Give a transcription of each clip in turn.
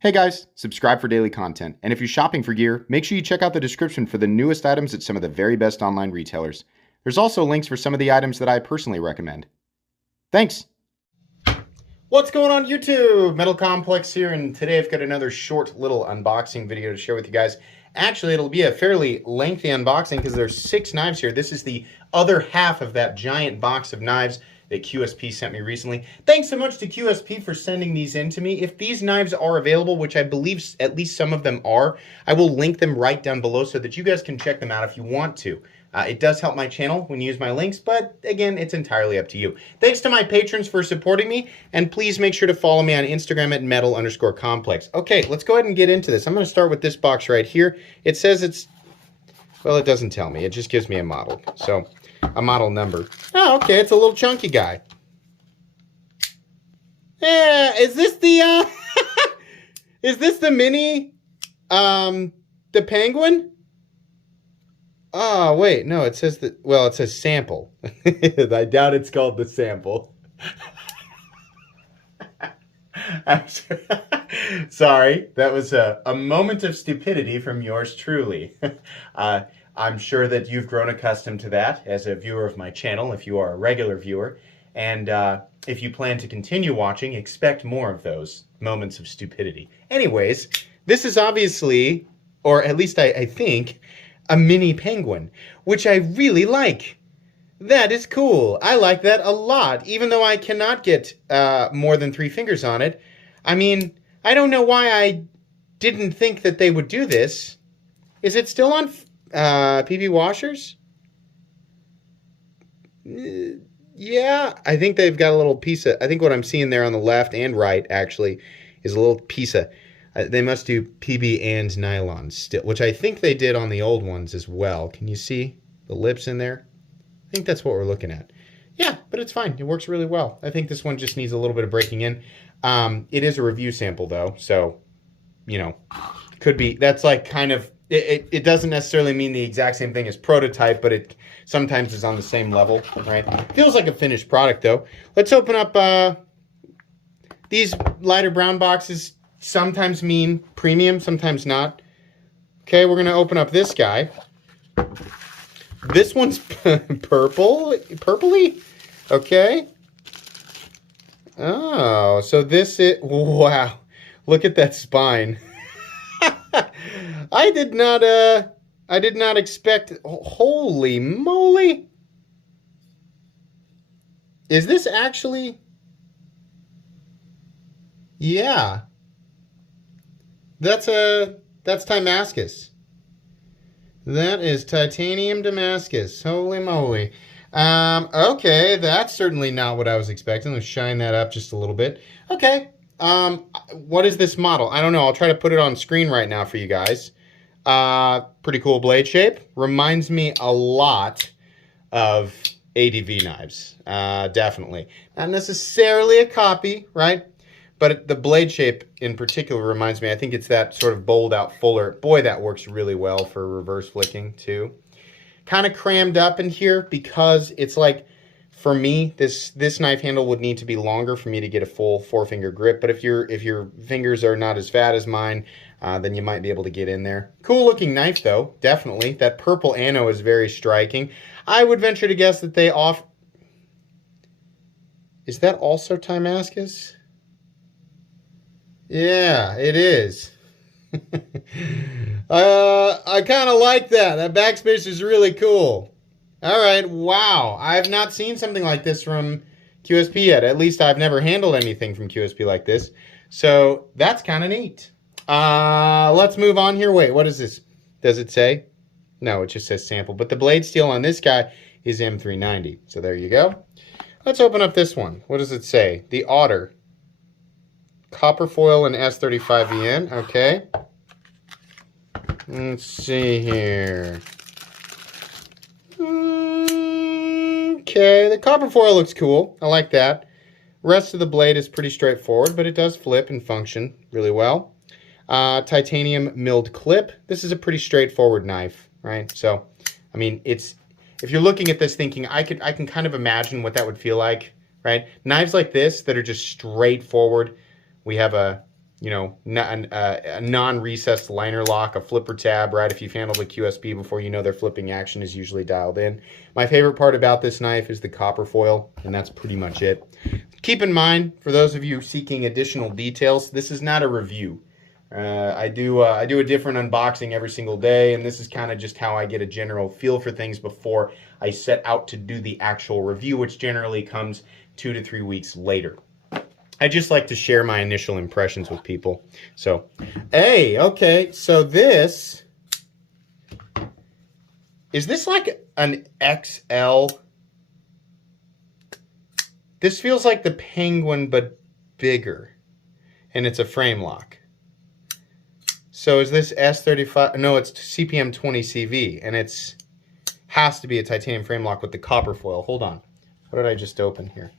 Hey guys, subscribe for daily content. And if you're shopping for gear, make sure you check out the description for the newest items at some of the very best online retailers. There's also links for some of the items that I personally recommend. Thanks! What's going on YouTube? Metal Complex here, and today I've got another short little unboxing video to share with you guys. Actually, it'll be a fairly lengthy unboxing because there's 6 knives here. This is the other half of that giant box of knives that QSP sent me recently. Thanks so much to QSP for sending these in to me. If these knives are available, which I believe at least some of them are, I will link them right down below so that you guys can check them out if you want to. It does help my channel when you use my links, but again, it's entirely up to you. Thanks to my patrons for supporting me, and please make sure to follow me on Instagram at metal_complex. Okay, let's go ahead and get into this. I'm going to start with this box right here. It says it's, well, it doesn't tell me. It just gives me a model. So, a model number. Oh, okay, it's a little chunky guy. Yeah, is this the, is this the mini, the penguin? Oh, wait, no, it says that, well, it says sample. I doubt it's called the sample. Sorry, that was a moment of stupidity from yours truly. I'm sure that you've grown accustomed to that as a viewer of my channel, if you are a regular viewer. And if you plan to continue watching, expect more of those moments of stupidity. Anyways, this is obviously, or at least I think, a mini penguin, which I really like. That is cool. I like that a lot, even though I cannot get more than 3 fingers on it. I mean, I don't know why I didn't think that they would do this. Is it still on PB washers? Yeah, I think they've got a little piece of, I think what I'm seeing there on the left and right, actually, is a little piece of, they must do PB and nylon still, which I think they did on the old ones as well. Can you see the lips in there? I think that's what we're looking at. Yeah, but it's fine. It works really well. I think this one just needs a little bit of breaking in. It is a review sample, though, so, you know, could be, that's like kind of, it doesn't necessarily mean the exact same thing as prototype, but it sometimes is on the same level, right? Feels like a finished product, though. Let's open up, these lighter brown boxes sometimes mean premium, sometimes not. Okay, we're going to open up this guy. This one's purpley? Okay. Oh, so this is, wow. Look at that spine. I did not expect, holy moly. Is this actually, yeah. That's Damascus. That is titanium Damascus. Holy moly. Okay, that's certainly not what I was expecting. Let's shine that up just a little bit. Okay. What is this model? I don't know. I'll try to put it on screen right now for you guys. Pretty cool blade shape. Reminds me a lot of ADV knives. Definitely. Not necessarily a copy, right? But the blade shape in particular reminds me, I think it's that sort of bowled out fuller. Boy, that works really well for reverse flicking too. Kind of crammed up in here because it's like, for me, this knife handle would need to be longer for me to get a full 4-finger grip. But if your fingers are not as fat as mine, then you might be able to get in there. Cool looking knife though, definitely. That purple ano is very striking. I would venture to guess that they off. Is that also Damascus? Yeah, it is. I kind of like that. That backspace is really cool. All right, wow. I've not seen something like this from QSP yet. At least I've never handled anything from QSP like this. So that's kind of neat. Let's move on here. Wait, what is this? Does it say? No, it just says sample. But the blade steel on this guy is M390. So there you go. Let's open up this one. What does it say? The Otter. Copper foil and S35VN. Okay. Let's see here. Okay, the copper foil looks cool. I like that. Rest of the blade is pretty straightforward, but it does flip and function really well. Titanium milled clip. This is a pretty straightforward knife, right? So, I mean, it's, if you're looking at this thinking, I can kind of imagine what that would feel like, right? Knives like this that are just straightforward. We have a you know, a non-recessed liner lock, a flipper tab, right? If you've handled a QSP before, you know their flipping action is usually dialed in. My favorite part about this knife is the copper foil, and that's pretty much it. Keep in mind, for those of you seeking additional details, this is not a review. I do a different unboxing every single day, and this is kind of just how I get a general feel for things before I set out to do the actual review, which generally comes 2 to 3 weeks later. I just like to share my initial impressions with people. So, hey, okay, so this, is this like an XL? This feels like the Penguin, but bigger, and it's a frame lock. So is this S35? No, it's CPM 20 CV, and it's has to be a titanium frame lock with the copper foil. Hold on. What did I just open here?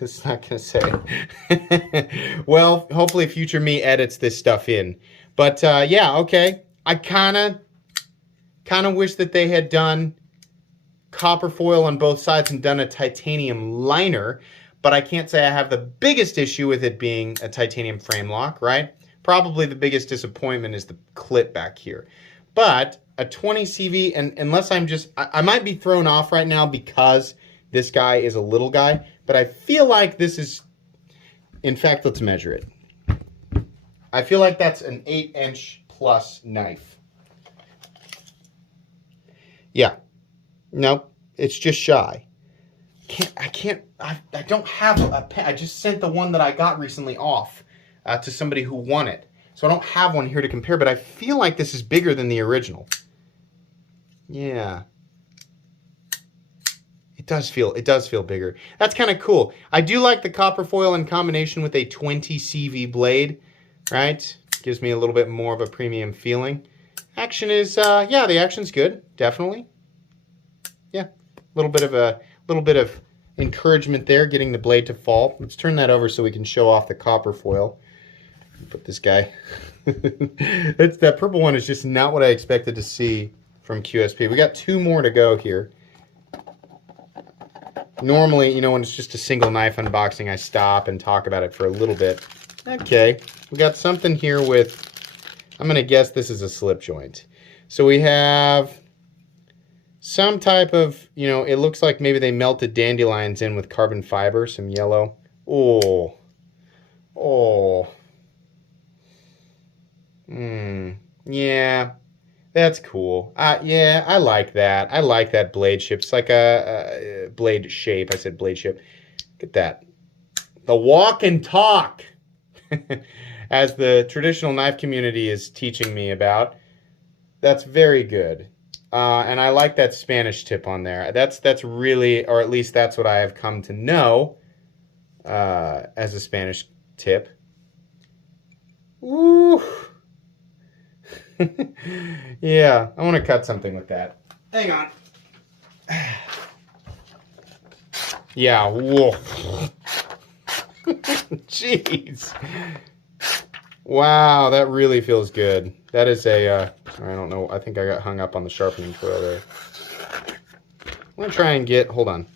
It's not going to say. Well, hopefully future me edits this stuff in. But yeah, okay. I kind of wish that they had done copper foil on both sides and done a titanium liner, but I can't say I have the biggest issue with it being a titanium frame lock, right? Probably the biggest disappointment is the clip back here. But a 20 CV, and unless I might be thrown off right now because this guy is a little guy, but I feel like this is, in fact, let's measure it. I feel like that's an 8-inch plus knife. Yeah. Nope. It's just shy. I don't have a pen. I just sent the one that I got recently off to somebody who won it. So I don't have one here to compare, but I feel like this is bigger than the original. Yeah. It does feel bigger. That's kind of cool. I do like the copper foil in combination with a 20 CV blade, right? Gives me a little bit more of a premium feeling. Action is, yeah, the action's good, definitely. Yeah, a little bit of encouragement there, getting the blade to fall. Let's turn that over so we can show off the copper foil. Put this guy. That purple one is just not what I expected to see from QSP. We got 2 more to go here. Normally, you know, when it's just a single knife unboxing, I stop and talk about it for a little bit. Okay, we got something here with, I'm going to guess this is a slip joint. So we have some type of, you know, it looks like maybe they melted dandelions in with carbon fiber, some yellow. Oh. Yeah. That's cool. Yeah, I like that. I like that blade shape. It's like a blade shape. I said blade shape. Look at that. The walk and talk, as the traditional knife community is teaching me about. That's very good. And I like that Spanish tip on there. That's really, or at least that's what I have come to know as a Spanish tip. Ooh. Yeah, I want to cut something with that. Hang on. Yeah, whoa. Jeez. Wow, that really feels good. That is a, I don't know, I think I got hung up on the sharpening foil there. I'm going to try and get, hold on.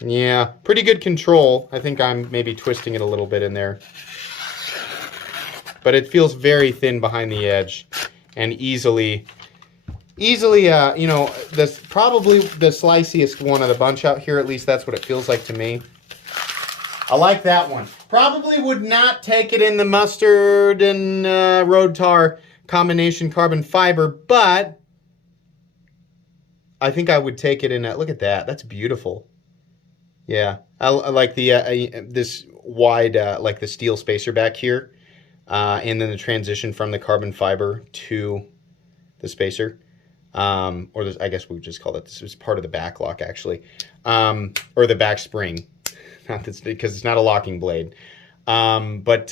Yeah, pretty good control. I think I'm maybe twisting it a little bit in there. But it feels very thin behind the edge and easily, you know, this probably the sliciest one of the bunch out here. At least that's what it feels like to me. I like that one. Probably would not take it in the mustard and road tar combination carbon fiber, but I think I would take it in a, look at that. That's beautiful. Yeah, I like the this wide like the steel spacer back here, and then the transition from the carbon fiber to the spacer, or this, I guess we would just call it, this was part of the back lock actually, or the back spring, not this, because it's not a locking blade, but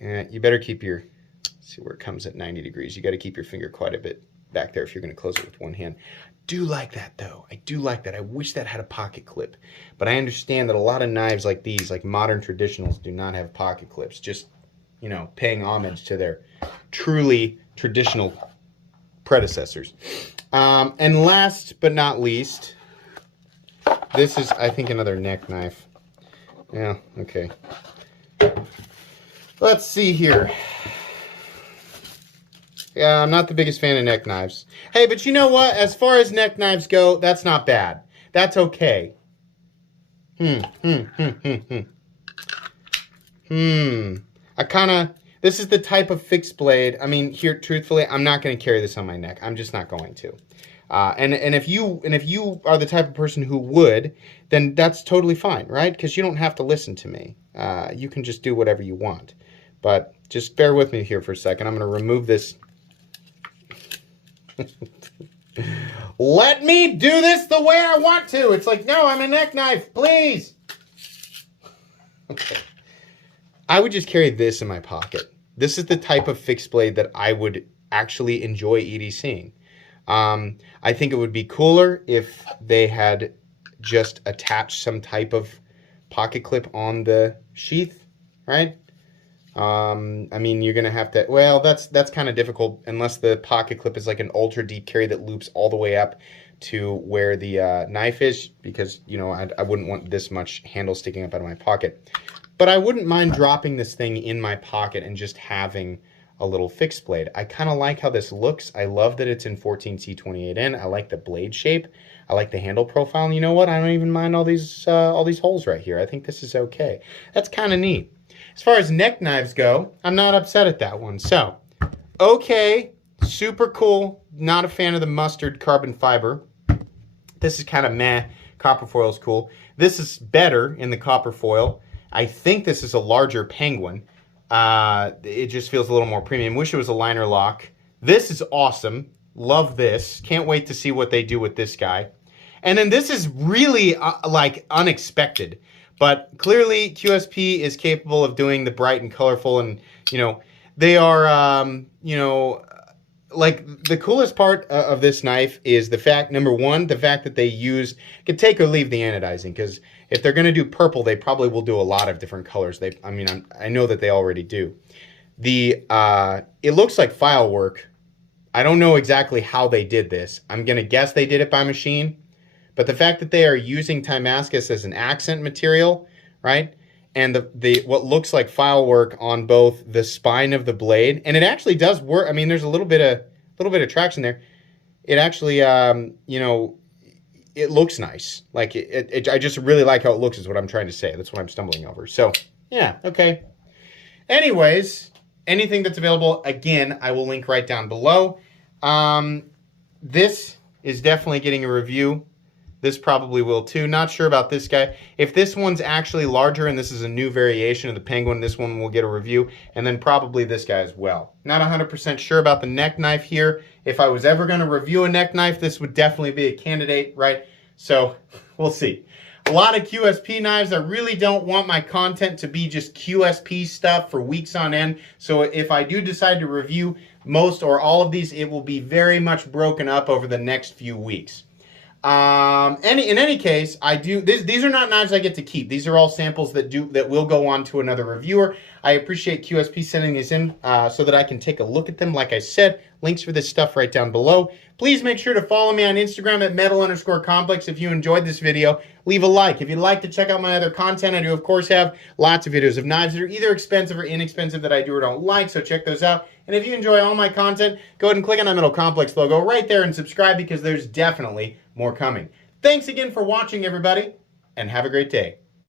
you better keep your, see where it comes at 90 degrees. You got to keep your finger quite a bit back there if you're going to close it with one hand. Do like that though. I do like that. I wish that had a pocket clip, but I understand that a lot of knives like these, like modern traditionals, do not have pocket clips. Just, you know, paying homage to their truly traditional predecessors. And last but not least, This is, I think, another neck knife. Yeah, okay. Let's see here. Yeah, I'm not the biggest fan of neck knives. Hey, but you know what? As far as neck knives go, that's not bad. That's okay. This is the type of fixed blade. I mean, here, truthfully, I'm not going to carry this on my neck. I'm just not going to. And if you are the type of person who would, then that's totally fine, right? Because you don't have to listen to me. You can just do whatever you want. But just bear with me here for a second. I'm going to remove this. Let me do this the way I want to. It's like, no, I'm a neck knife, please. Okay. I would just carry this in my pocket. This is the type of fixed blade that I would actually enjoy EDCing. I think it would be cooler if they had just attached some type of pocket clip on the sheath, right? I mean, you're gonna have to, well, that's kind of difficult unless the pocket clip is like an ultra deep carry that loops all the way up to where the knife is, because, you know, I wouldn't want this much handle sticking up out of my pocket. But I wouldn't mind dropping this thing in my pocket and just having a little fixed blade. I kind of like how this looks. I love that it's in 14C28N. I like the blade shape. I like the handle profile. And you know what? I don't even mind all these holes right here. I think this is okay. That's kind of neat. As far as neck knives go, I'm not upset at that one. So, okay, super cool. Not a fan of the mustard carbon fiber. This is kind of meh. Copper foil is cool. This is better in the copper foil. I think this is a larger penguin. It just feels a little more premium. Wish it was a liner lock. This is awesome. Love this. Can't wait to see what they do with this guy. And then this is really like unexpected. But clearly QSP is capable of doing the bright and colorful, and you know, they are you know, like the coolest part of this knife is the fact, number one, the fact that they use, can take or leave the anodizing, because if they're going to do purple, they probably will do a lot of different colors. I know that they already do. It looks like file work. I don't know exactly how they did this. I'm going to guess they did it by machine. But the fact that they are using damascus as an accent material, right? And what looks like file work on both the spine of the blade, and it actually does work. I mean, there's a little bit of traction there. It actually, you know, it looks nice. Like I just really like how it looks is what I'm trying to say. That's what I'm stumbling over. So yeah, okay. Anyways, anything that's available, again, I will link right down below. This is definitely getting a review. This probably will too. Not sure about this guy. If this one's actually larger and this is a new variation of the penguin, this one will get a review. And then probably this guy as well. Not 100% sure about the neck knife here. If I was ever going to review a neck knife, this would definitely be a candidate, right? So we'll see. A lot of QSP knives. I really don't want my content to be just QSP stuff for weeks on end. So if I do decide to review most or all of these, it will be very much broken up over the next few weeks. In any case, these are not knives I get to keep. These are all samples that will go on to another reviewer. I appreciate QSP sending these in so that I can take a look at them. Like I said, links for this stuff right down below. Please make sure to follow me on Instagram at metal_complex. If you enjoyed this video, leave a like. If you'd like to check out my other content, I do of course have lots of videos of knives that are either expensive or inexpensive that I do or don't like, so check those out. And if you enjoy all my content, go ahead and click on that Metal Complex logo right there and subscribe, because there's definitely more coming. Thanks again for watching, everybody, and have a great day.